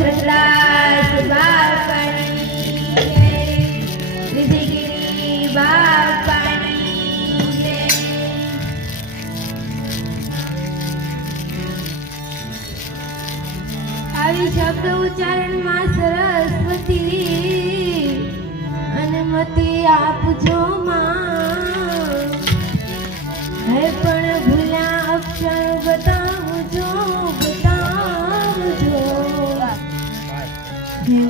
ગજરાજ બાપાની રિદ્ધિગીરી બાપાની આવી શબ્દ ઉચ્ચારણમાં સરસ્વતી અનુમતિ આપજો માં હે પણ ભૂલ્યા અક્ષર બતાવજો હે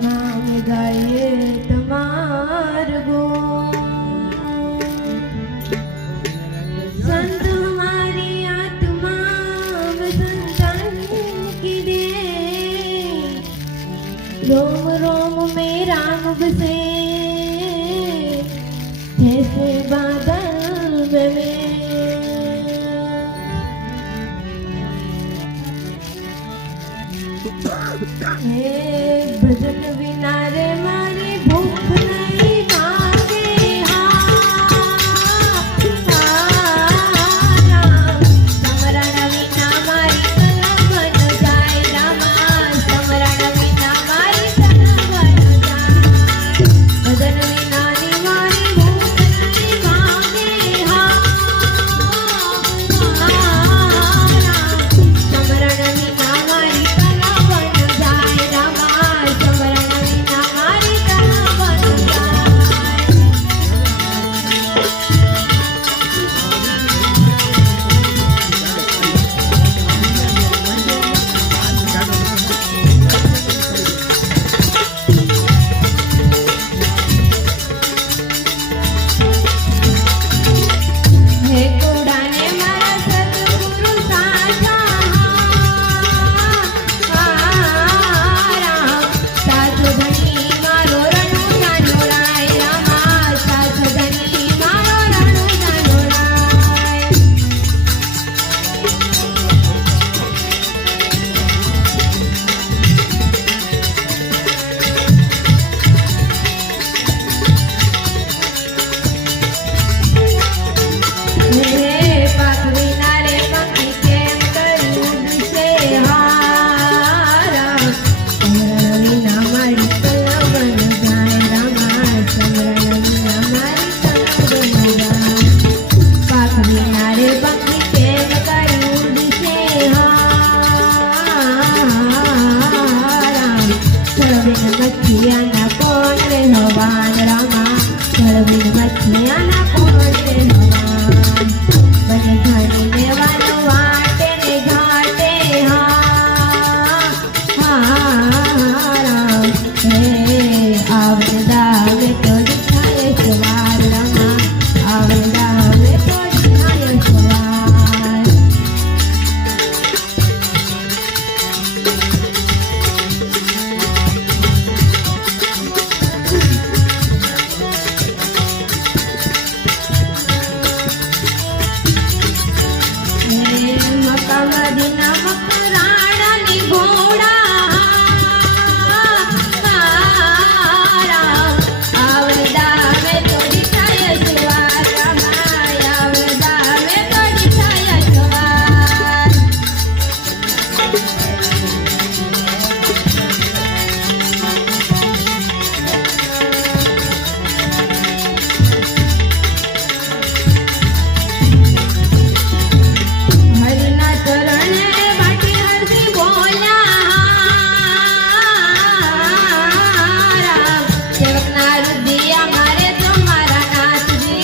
માં ગાયે તમાર ગુણ સંત हमारी आत्मा में संतान की दे रोम रोम में राम बसे जैसे बादल में हे भजन विना रे मारी भूख नहीं भागे समरण विना मारी तन बन जाए रामा समरण विना मारी तन बन जाए भजन विना नी मारी भूख नहीं भागे समरण विना मारी तन बन जाए रामा समरण विना मारी तन बन जाए हे कोडाने मारा सद्गुरु साधु धनी मारो रणु जानो राय रामा साधु धनी मारो रणु जानो राय पाक विना रे पंक्ति केम करूं दिशे हारा समरण विना मारी तन बन जाए रामा समरण विना मारी तन बन जाए पाक विना रे पंक्ति केम करूं दिशे हारा सर्विन मच्छियाना कोण रे हवान रामा सर्विन मच्छियाना कोण रे हवान बने घड़ी में वालो वाटे ने घाटे राम हे आवदा में तो दिखाए सवार रामा आवदा में तो दिखाए सवार मक्का मदीना मकराना नी घोड़ा आवदा में तो दिखाए सवार रामा आवदा में तो दिखाए सवार हरिना चरण बाटी हरसी बोला राम सेवकना रुदिया मारे तुम्हारा नाथ जी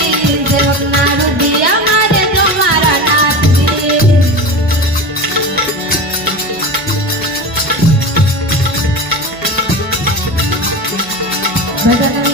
सेवकना रुदिया मारे तुम्हारा नाथ जी भजन